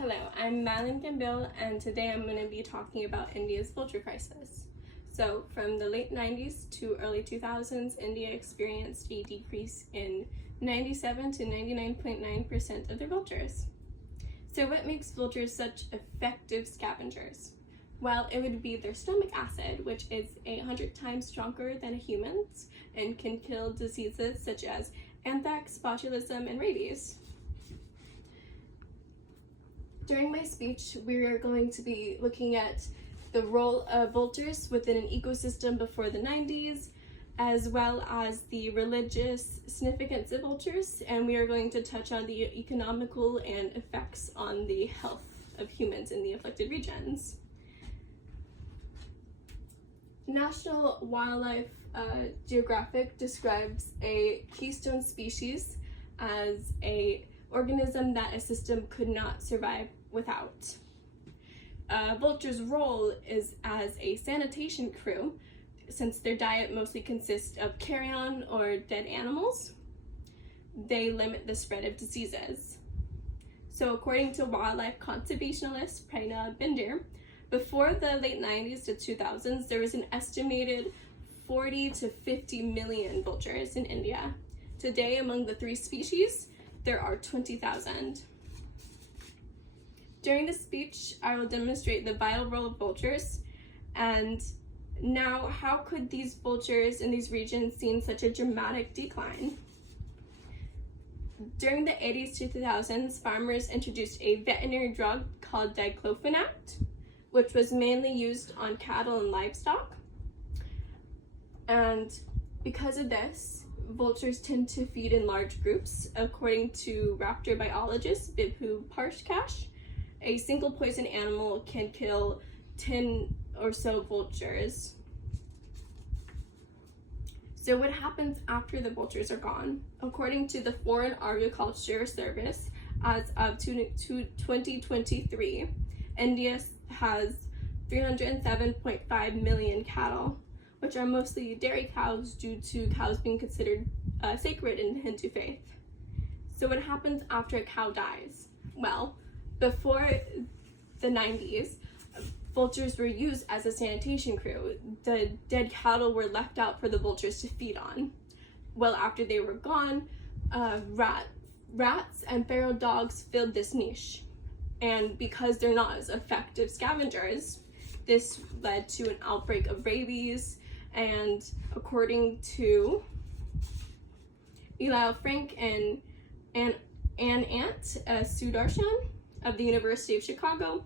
Hello, I'm Madalynn Gambill, and today I'm going to be talking about India's vulture crisis. So, from the late 90s to early 2000s, India experienced a decrease in 97 to 99.9% of their vultures. So what makes vultures such effective scavengers? Well, it would be their stomach acid, which is 100 times stronger than a human's and can kill diseases such as anthrax, botulism, and rabies. During my speech, we are going to be looking at the role of vultures within an ecosystem before the 90s, as well as the religious significance of vultures, and we are going to touch on the economical and effects on the health of humans in the afflicted regions. National Wildlife Geographic describes a keystone species as an organism that a system could not survive without. Vulture's role is as a sanitation crew, since their diet mostly consists of carrion or dead animals. They limit the spread of diseases. So according to wildlife conservationist Prerna Binder, before the late 90s to 2000s, there was an estimated 40 to 50 million vultures in India. Today, among the three species, there are 20,000. During this speech, I will demonstrate the vital role of vultures, and now how could these vultures in these regions see such a dramatic decline? During the 80s to 2000s, farmers introduced a veterinary drug called diclofenac, which was mainly used on cattle and livestock. And because of this, vultures tend to feed in large groups. According to raptor biologist Vibhu Parshkash, a single poison animal can kill 10 or so vultures. So what happens after the vultures are gone? According to the Foreign Agriculture Service, as of 2023, India has 307.5 million cattle, which are mostly dairy cows due to cows being considered sacred in Hindu faith. So what happens after a cow dies? Well, before the 90s, vultures were used as a sanitation crew. The dead cattle were left out for the vultures to feed on. Well, after they were gone, rats and feral dogs filled this niche. And because they're not as effective scavengers, this led to an outbreak of rabies. And according to Eli Frank and Ann Sudarshan of the University of Chicago,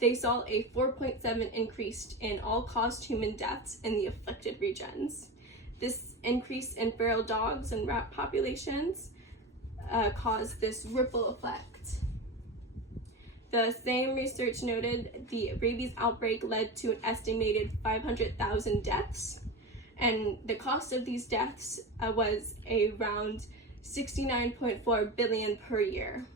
they saw a 4.7 increase in all-cause human deaths in the afflicted regions. This increase in feral dogs and rat populations caused this ripple effect. The same research noted the rabies outbreak led to an estimated 500,000 deaths, and the cost of these deaths was around 69.4 billion per year.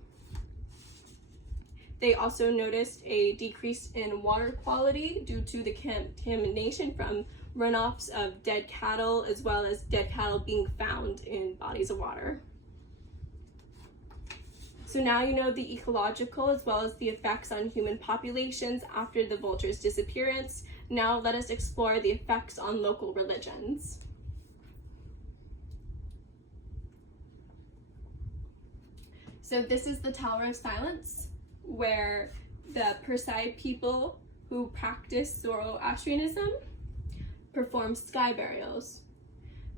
They also noticed a decrease in water quality due to the contamination from runoffs of dead cattle, as well as dead cattle being found in bodies of water. So now you know the ecological as well as the effects on human populations after the vulture's disappearance. Now let us explore the effects on local religions. So this is the Tower of Silence, where the Persei people who practice Zoroastrianism perform sky burials.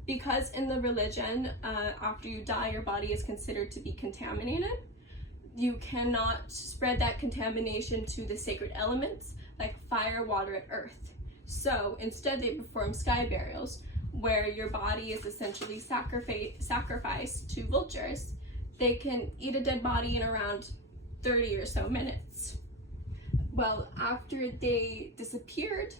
Because in the religion, after you die, your body is considered to be contaminated. You cannot spread that contamination to the sacred elements like fire, water, and earth. So instead they perform sky burials, where your body is essentially sacrificed to vultures. They can eat a dead body in around 30 or so minutes. Well, after they disappeared,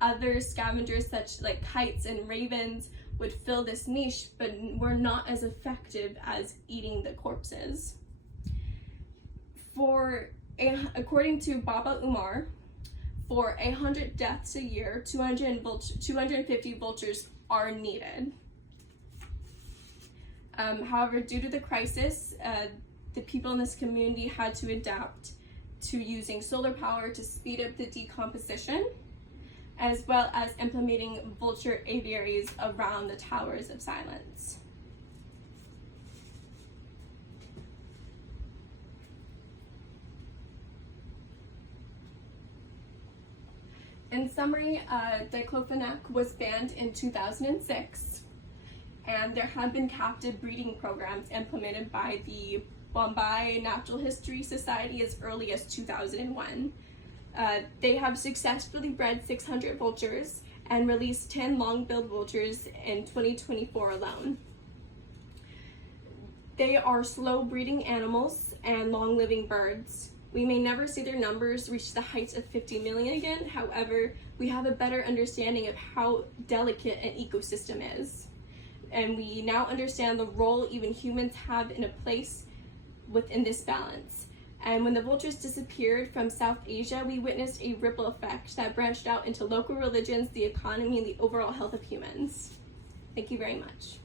other scavengers such like kites and ravens would fill this niche, but were not as effective as eating the corpses. According to Baba Umar, for 100 deaths a year, 250 vultures are needed. However, due to the crisis, the people in this community had to adapt to using solar power to speed up the decomposition, as well as implementing vulture aviaries around the towers of silence. In summary, diclofenac was banned in 2006, and there have been captive breeding programs implemented by the Bombay Natural History Society as early as 2001. They have successfully bred 600 vultures and released 10 long-billed vultures in 2024 alone. They are slow-breeding animals and long-living birds. We may never see their numbers reach the heights of 50 million again. However, we have a better understanding of how delicate an ecosystem is. And we now understand the role even humans have in a place within this balance. And when the vultures disappeared from South Asia, we witnessed a ripple effect that branched out into local religions, the economy, and the overall health of humans. Thank you very much.